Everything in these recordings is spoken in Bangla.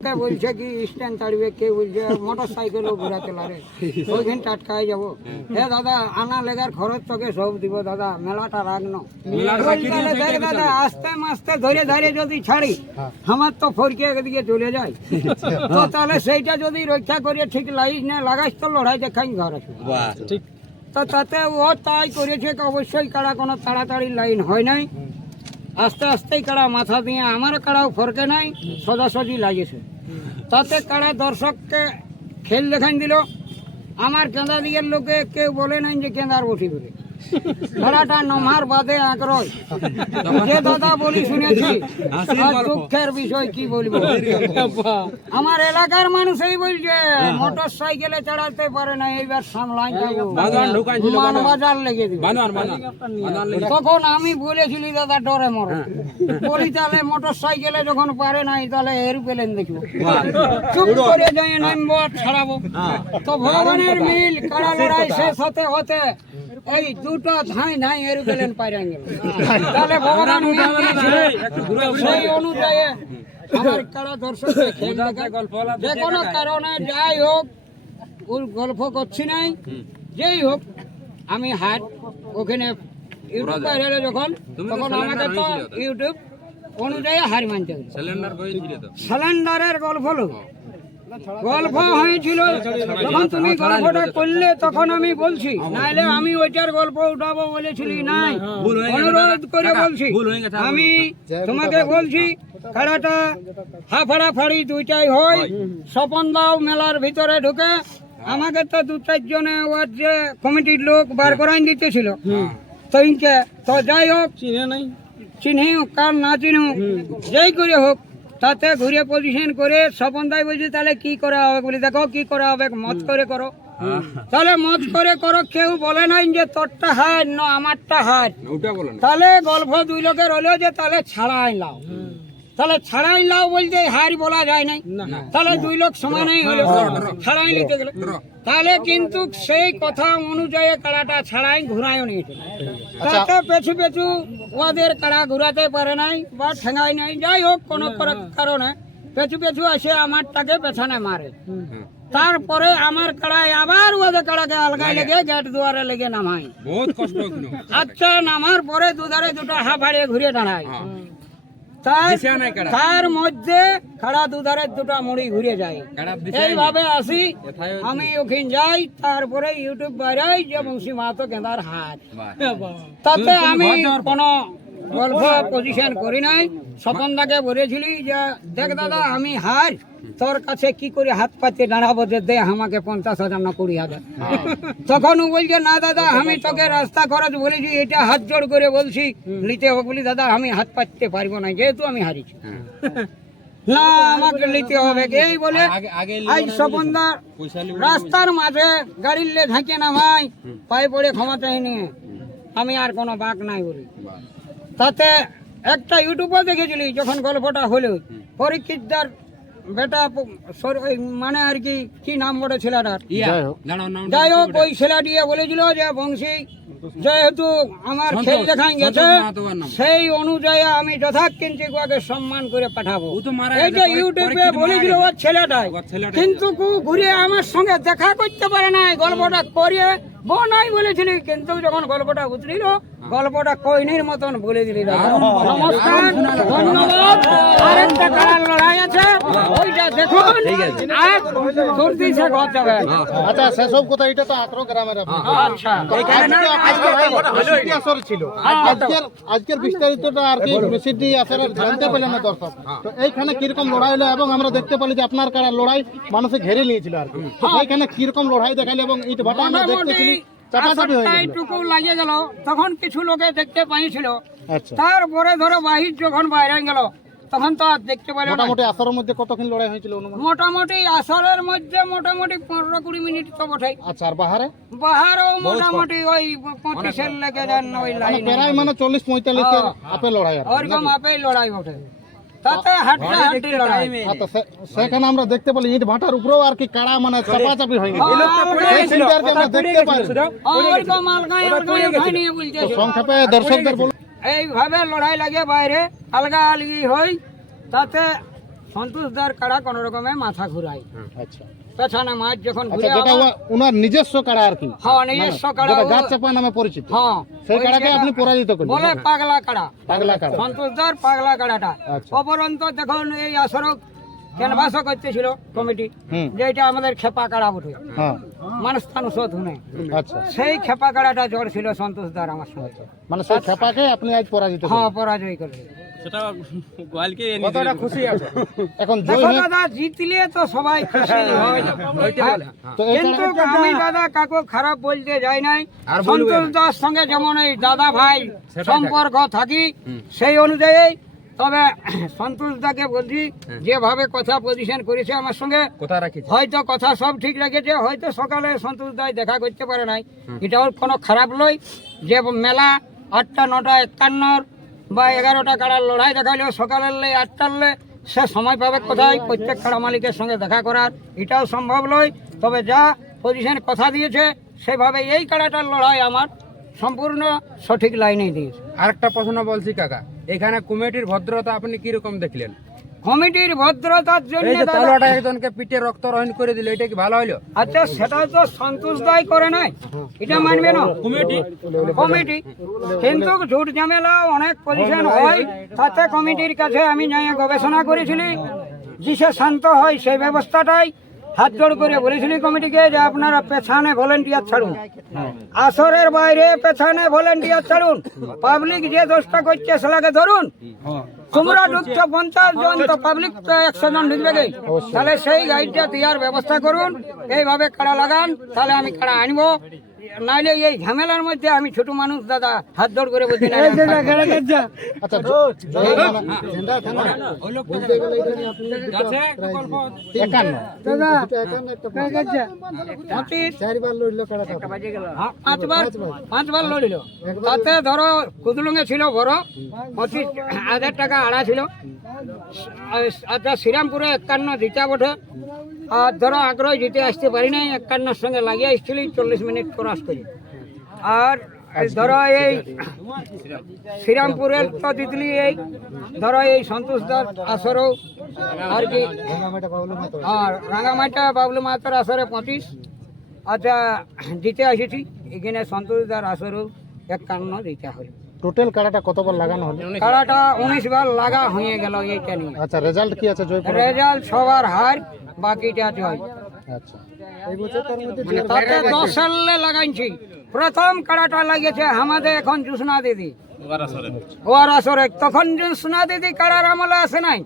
বলছে কি স্ট্যান্ড তাড়বে, কে বলছে মোটর সাইকেলও ঘুরাতে পারে, ওইখান টাটকায় যাবো। হ্যাঁ দাদা, আনা লেগার খরচ তোকে সব দিব দাদা, মেলাটা রাখনো। দেখ দাদা, আস্তে মাস্তে ধরে ধরে যদি ছাড়ি, আমার তো ফরকে একদিকে চলে যায়। তো তাহলে সেইটা যদি রক্ষা করিয়ে ঠিক লাগিস না লাগাইস, তো লড়াই দেখাই ঘর আসবে। তো তাতে ও তাই করেছে, অবশ্যই কারা কোনো তাড়াতাড়ি লাইন হয় নাই, আস্তে আস্তেই কারা মাথা দিয়ে, আমার কারাও ফরকে নাই, সোজাসুজি লাগেছে। তাতে কারা দর্শককে খেল দেখান দিল। আমার কেঁদা দিকের লোকে কেউ বলে নাই যে কেঁদার বসি বলে, খেলাটা নমার বাদে আগ্রহ যে দাদা বলি শুনেছি। আর দুঃখের বিষয় কি বলবো, আমার এলাকার মানুষই বলছে মোটর সাইকেলে চড়াতে পারে না, এইবার সামলাই মানবাজার লেগে দিবে। তখন আমি বলেছিলি দাদা ডরে মরে, বলি তাহলে মোটর সাইকেলে যখন পারে নাই তাহলে এরোপ্লেন দেখবো, চুপ করে যাই নামবো আর ছাড়াবো। তো ভগবানের মিল, কারা লড়াই শেষ হতে হতে এই দুটো ধাই নাই এরোপ্লেন পাইরা গেল। তাহলে ভগবান সেই অনুযায়ী আমার কারা দর্শক যে কোনো কারণে যাই হোক, ওর গল্প করছি নাই, যেই হোক আমি হাট ওখানে ইউটিউব বাইরে যখন, তখন আমাকে তো ইউটিউব অনুযায়ী হার মানতে হবে। সিলিন্ডারের গল্প গল্প হয়েছিল, যখন তুমি গল্পটা করলে তখন আমি বলছি, নাইলে আমি ওইটার গল্প উঠাবো বলেছিলি নাই, অনুরোধ করে বলছি। আমি তোমাকে বলছি খেলাটা হাফাড়াফাড়ি দুইটাই হয়। স্বপন দাও মেলার ভিতরে ঢুকে আমাকে তো দু চারজনে ওর যে কমিটির লোক বার করাই দিতেছিল, তো যাই হোক চিনি কার না চিনি যেই করে হোক, তাতে ঘুরে পজিশন করে স্বপন দাই বলছি তাহলে কি করা হবে, বলি দেখো কি করা হবে, মত করে করো। তাহলে মত করে করো, কেউ বলে নাই যে তোরটা হার না আমারটা হার। তাহলে গল্প দুই লোকের হলো যে তাহলে ছাড়াই লাও, তাহলে ছাড়াই লাও বলতে হার বলা যায় নাই, তাহলে দুই লোক সমানই হলো, ছাড়াই নিতে গেলে। তাহলে কিন্তু সেই কথা অনুযায়ী কাড়াটা ছাড়াই ঘুরাইও নিয়েছে। তাতে পেছু পেছু ওদের কাড়া ঘুরাতে পারে নাই বা ঠেঙাই নাই, যাই হোক কোনো কারণে পেছু পেছু এসে আমারটাকে পেছনে মারে। তারপরে আমার কাড়ায় আবার ওদের কাড়াকে আলগায় লেগে গেট দুয়ারে লেগে নামাই। আচ্ছা, নামার পরে দুধারে দুটো হাফ হারিয়ে ঘুরে দাঁড়ায়, তার মধ্যে খাড়া দুধারে দুটা মুড়ি ঘুরে যায়। এইভাবে আসি আমি ওখানে যাই, তারপরে ইউটিউব বাইরে যে বংশী মাহাতো কেন্দার হাত। তাতে আমি কোনো গল্প পজিশন করি নাই। স্বপন দাকে বলেছিলি যে দেখ দাদা আমি হার, তোর কাছে কি করে হাত পাতে দাঁড়াবো যে দে আমাকে 50,000 না 20,000। তখন ও বলছে না দাদা আমি তোকে রাস্তা খরচ বলেছি, এটা হাত জোড় করে বলছি নিতে হবে। বলি দাদা আমি হাত পাততে পারবো না, যেহেতু আমি হারিছি, না আমাকে নিতে হবে। এই বলে আজ স্বপনদা রাস্তার মাঝে গাড়ির লে ঝাঁকে নামাই, পায়ে পড়ে ক্ষমা চাই নিয়ে আমি আর কোনো বাক নাই বলি। তাতে একটা ইউটিউবে দেখেছিলি যখন গল্পটা হলো, পরীক্ষিতদার বেটা মানে আর কি নাম বলে ছেলেটার, যাই হোক ওই ছেলে দিয়ে বলেছিল যে বংশী যেহেতু আমার খেল দেখাই গেছে, সেই অনুযায়ী আমি যথাকিঞ্চিত ওকে সম্মান করে পাঠাবো। এইটা ইউটিউবে বলেছিল ওর ছেলেটাই, কিন্তু ঘুরে আমার সঙ্গে দেখা করতে পারে নাই, গল্পটা করিয়ে নাই বলেছিলি, কিন্তু যখন গল্পটা উতরিল গল্পটা কইনির মতন বলে দিলি। নমস্কার, ধন্যবাদ। আরেকটা কারার লড়াই আছে, ওইটা দেখুন। আচ্ছা, সেসব কথা, এটা তো 18 গ্রামের। আচ্ছা, ছিল আজকের বিস্তারিতটা আর কি বেশি আসলে জানতে পেলেন না দর্শক। তো এইখানে কিরকম লড়াই হলো, এবং আমরা দেখতে পেলি যে আপনার কারা লড়াই মানুষে ঘেরে নিয়েছিল আর কি। তো এইখানে কিরকম লড়াই দেখাইলে এবং ইট ভাটা আমরা দেখতেছিলি লাগে গেল, তখন কিছু লোকে দেখতে পাইছিল। তারপরে ধরো বাহির যখন বাইরে গেল তখন তো আর দেখতে পাইল। মোটামুটি আসরের মধ্যে কতক্ষণ লড়াই হয়েছিল? মোটামুটি আসরের মধ্যে মোটামুটি 15-20 মিনিট তো বটে। আচ্ছা, আর বাহারেও মোটামুটি ওই 25-এর লেগে যান ওই লাইন, প্রায় মানে 40-45 আপে লড়াই, ওরকম আপেই লড়াই বটে। তাতে হাঁটি লড়াই। সেখানে আমরা দেখতে পেলাম ইট ভাটার উপরেও আর কি কাড়া মানে চাপাচাপি হয়ে গেছে। সংক্ষেপে দর্শকদের বলুন। এইভাবে লড়াই লাগে বাইরে আলগা আলগি হয়। তাতে সন্তোষদার কাড়া কোন রকমে মাথা ঘুরাই, আচ্ছা পেছনে মাছ যখন আচ্ছা, ঘুরে যেটা আবার- ওনার নিজস্ব কাড়া আর কি, হ্যাঁ নিজস্ব কাড়া যেটা ও- গাছ চাপা নামে পরিচিত, হ্যাঁ সেই ওই কাড়াকে যেটা আপনি পরাজিত করলেন, বলে পাগলা কাড়া, পাগলা কাড়া। সন্তোষদার পাগলা কাড়াটা। আচ্ছা। অপরন্ত দেখুন এই আসরক ক্যানভাসও করতেছিল কমিটি, হুম। যে এটা আমাদের খেপা কাড়া বটে, হ্যাঁ মানুষস্থান শোধ হুনে, আচ্ছা, সেই খেপা কাড়াটা জড় ছিল সন্তোষদার আমার সঙ্গে। মানে সেই খেপাকে আপনি আজ পরাজিত হ্যাঁ করলেন। পরাজয় করে। কতটা খুশি আছে? এখন জয় দেখো হয়ে দাদা, জিতলে তো সবাই খুশি হয়, তো এই কিন্তু কাড়া- আমি দাদা কাকু খারাপ বলতে যাই নাই। সন্তোষ দাস সঙ্গে যেমন এই দাদা ভাই সম্পর্ক থাকি সেই অনুযায়ী, তবে সন্তোষ দাকে বলছি যেভাবে কথা পজিশন করেছে আমার সঙ্গে, কথা রাখিস হয়তো কথা সব ঠিক রেখেছে, হয়তো সকালে সন্তোষ দাই দেখা করতে পারে নাই, এটা ওর কোনো খারাপ নয়। যে মেলা 8টা 9টা 51 বা 11টা কাড়ার লড়াই দেখাইলেও সকালের লে 8টার লে সে সময় পাবে কোথায় প্রত্যেক কাড়া মালিকের সঙ্গে দেখা করার, এটাও সম্ভব নয়। তবে যা পজিশন কথা দিয়েছে সেভাবে এই কাড়াটার লড়াই আমার সম্পূর্ণ সঠিক লাইনেই দিয়েছে। আরেকটা প্রশ্ন বলছি কাকা, এখানে কমিটির ভদ্রতা আপনি কি রকম দেখলেন? কমিটির ভদ্রতার জন্য এই যে দাদা- তালোয়াটা একজনকে পিঠে রক্ত রহন করে দিল, এটা কি ভালো হইলো? আচ্ছা সেটা তো সন্তোষ দাই করে নাই, এটা মানবে না কমিটি। কিন্তু ঝুট ঝামেলা অনেক পজিশন হয়, তাতে কমিটির কাছে আমি যাই গবেষণা করেছিলি, যে শান্ত হয় সেই ব্যবস্থাটাই হাত জোড় করে বলেছিলি কমিটিকে যে আপনারা পেছনে ভলেন্টিয়ার ছাড়ুন, আসরের বাইরে পেছনে ভলেন্টিয়ার ছাড়ুন, পাবলিক যে দোষটা করছে সেটাকে ধরুন। তোমরা ঢুকছো 50 জন, তো পাবলিক তো 100 জন ঢুকবে কি? তাহলে সেই গাইডটা দেওয়ার ব্যবস্থা করুন, এইভাবে কাড়া লাগান, তাহলে আমি কাড়া আনবো। নাইলে এই ঝামেলার মধ্যে আমি ছোট মানুষ দাদা হাত জোড় করে বলছি না। আচ্ছা জয় মানে 51 পাঁচবার লড়িল, তাতে ধরো কুদলুঙ্গে ছিল বড় 25,000 টাকা আড়া ছিল। আচ্ছা শ্রীরামপুরে 51 জিতা বটে, আর ধরো আগ্রহ জিতে আসতে পারি নাই, 51 সঙ্গে লাগিয়ে আসছিলি 40 মিনিট ক্রস করি। আর ধরো এই শ্রীরামপুরের তো দিতলি, এই ধরো এই সন্তোষ দাস আসরও আর কি, আর রাঙামাটা বাবলু মাতার আসরে 25। আচ্ছা জিতে আসেছি এখানে সন্তোষ দাস আসরও 51 জিতে হলো। টোটাল কাড়াটা কতবার লাগানো হলো? কাড়াটা 19 বার লাগা হয়ে গেল এইটা নিয়ে। আচ্ছা রেজাল্ট কি আছে জয়পুর? রেজাল্ট সবার হার, বাকিটা জয়। আচ্ছা মানে তাতে 10 সালে লাগাইছি। প্রথম কাড়াটা লাগিয়েছে আমাদের এখন জুসনা দিদি ওয়ার আসরে, তখন জুসনা দিদি কাড়ার আমলে আসে নাই,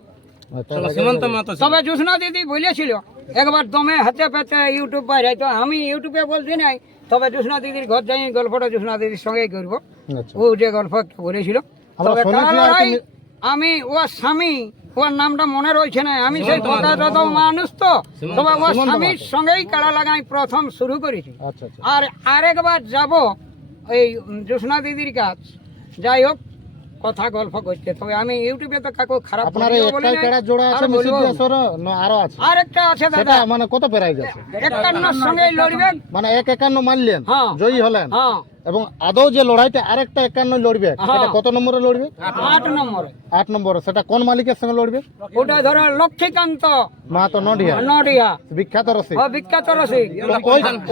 তবে জুসনা দিদি বলেছিল একবার দমে হাতে পেতে ইউটিউব বাইরে, তো আমি ইউটিউবে বলছি নাই, তবে জুসনা দিদির ঘর যাই গল্পটা জুসনা দিদির সঙ্গে করবো, আচ্ছা ও যে গল্প বলেছিল। আমরা তবে শুনেছি কাড়া আর লড়াই কি- আমি ওর স্বামী, ওর নামটা মনে রয়েছে না, আমি সেই দাদা মানুষ তো, তবে ওর স্বামীর সঙ্গেই কাড়া লাগাই প্রথম শুরু করেছি। আচ্ছা আচ্ছা আর আরেকবার যাব এই জোসনা দিদির কাছ, যাই হোক কথা গল্প করতে, তবে আমি ইউটিউবে তো কাকু খারাপ আপনার এই বলি একটাই নাই, কাড়া জোড়া আছে আর বলবো। মিসিদ্দি আসর না আরো আছে? আরেকটা আছে সেটা দাদা, মানে কত প্রাইজ আছে? 51 সঙ্গেই লড়বে। মানে 51 মারলেন, হ্যাঁ। জয়ী হলেন, হ্যাঁ এবং আদৌ যে লড়াইটা আরেকটা 51 লড়বে, হ্যাঁ। সেটা কত নম্বরে লড়বে? 8 নম্বরে, 8 নম্বরে। সেটা কোন মালিকের সঙ্গে লড়বে? ওটা ধরো লক্ষ্মীকান্ত মাহাতো নডিয়া, নডিয়া, বিখ্যাত রসিক। ও বিখ্যাত রসিক।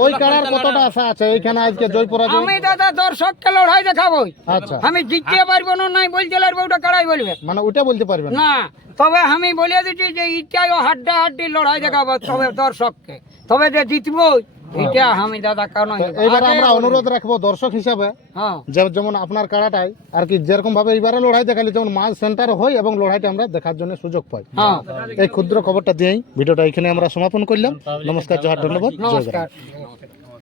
ওই কাড়ার কতটা আশা আছে এইখানে আজকে জয় পরাজয়? আমি দাদা দর্শককে লড়াই দেখাবই, আচ্ছা আমি জিততে পারবো না, নাই বলতে লাগবে ওটা কারাই বলবে মানে ওটা বলতে পারবেন না? না। তবে আমি বলে দিচ্ছি যে ইটাই হাড্ডা হাড্ডি লড়াই দেখাবো তবে দর্শককে, তবে যে জিতবো এটা আমি দাদা কেন। এইবার আমরা অনুরোধ রাখবো দর্শক হিসাবে, হ্যাঁ যেমন আপনার কাড়াটাই আর কি যেরকম ভাবে এইবারে লড়াই দেখালি, যেমন মাঝ সেন্টার হয় এবং লড়াইটা আমরা দেখার জন্য সুযোগ পাই। হ্যাঁ এই ক্ষুদ্র খবরটা দিয়েই ভিডিওটা এখানে আমরা সমাপন করলাম। নমস্কার, জোহার, ধন্যবাদ, জয় বাংলা। নমস্কার।